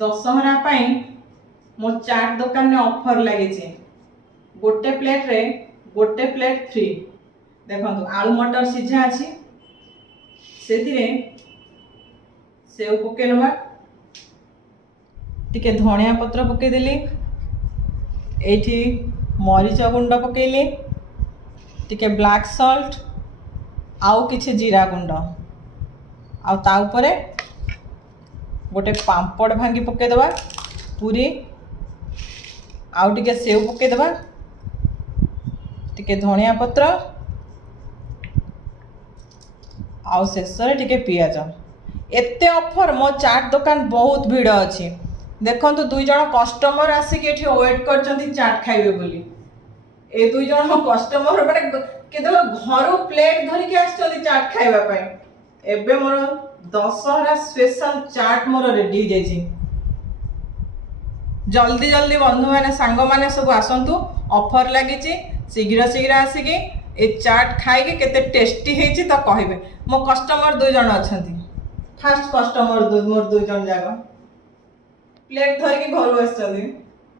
दशहरा पाई मो चाट दुकान में ऑफर लगे गोटे प्लेट रे गोटे प्लेट फ्री। देखो आलू मटर सीझा अच्छी से सेव पकेलवा टिके धनिया पत्र पकईदेली एठी मरीच गुंड पकेली टिके ब्लैक सॉल्ट आउ किछि जीरा गुंड आउ ता उपरे गोटे पांपड़ भांगी पकईदेवा पूरी आउ टिके सेव पकईदेवा टिके धनिया पत्र आउ शेष टिके पियाज। एते ऑफर मो चाट दुकान बहुत भीड़ अच्छी। देखो दुई जन कस्टमर आसिक वेट कर चाट खाइबे बोली। ए दुई जन कस्टमर माने केवल घर प्लेट धरिक आछन चाट खाइबा पई। एबे मोर दशहरा स्पेशल चाट मोर रेडी जाइछि। जल्दी जल्दी बंधु माने सांग माने सब आसंतु ऑफर लागिछि। शीघ्र शीघ्र आसिकी ए चाट खाइके केते टेस्टी हेछि त कहबे। मो कस्टमर दुई जन अछंती। फास्ट कस्टमर मोर दुई जन जागा प्लेट धरिकी घर आछंती।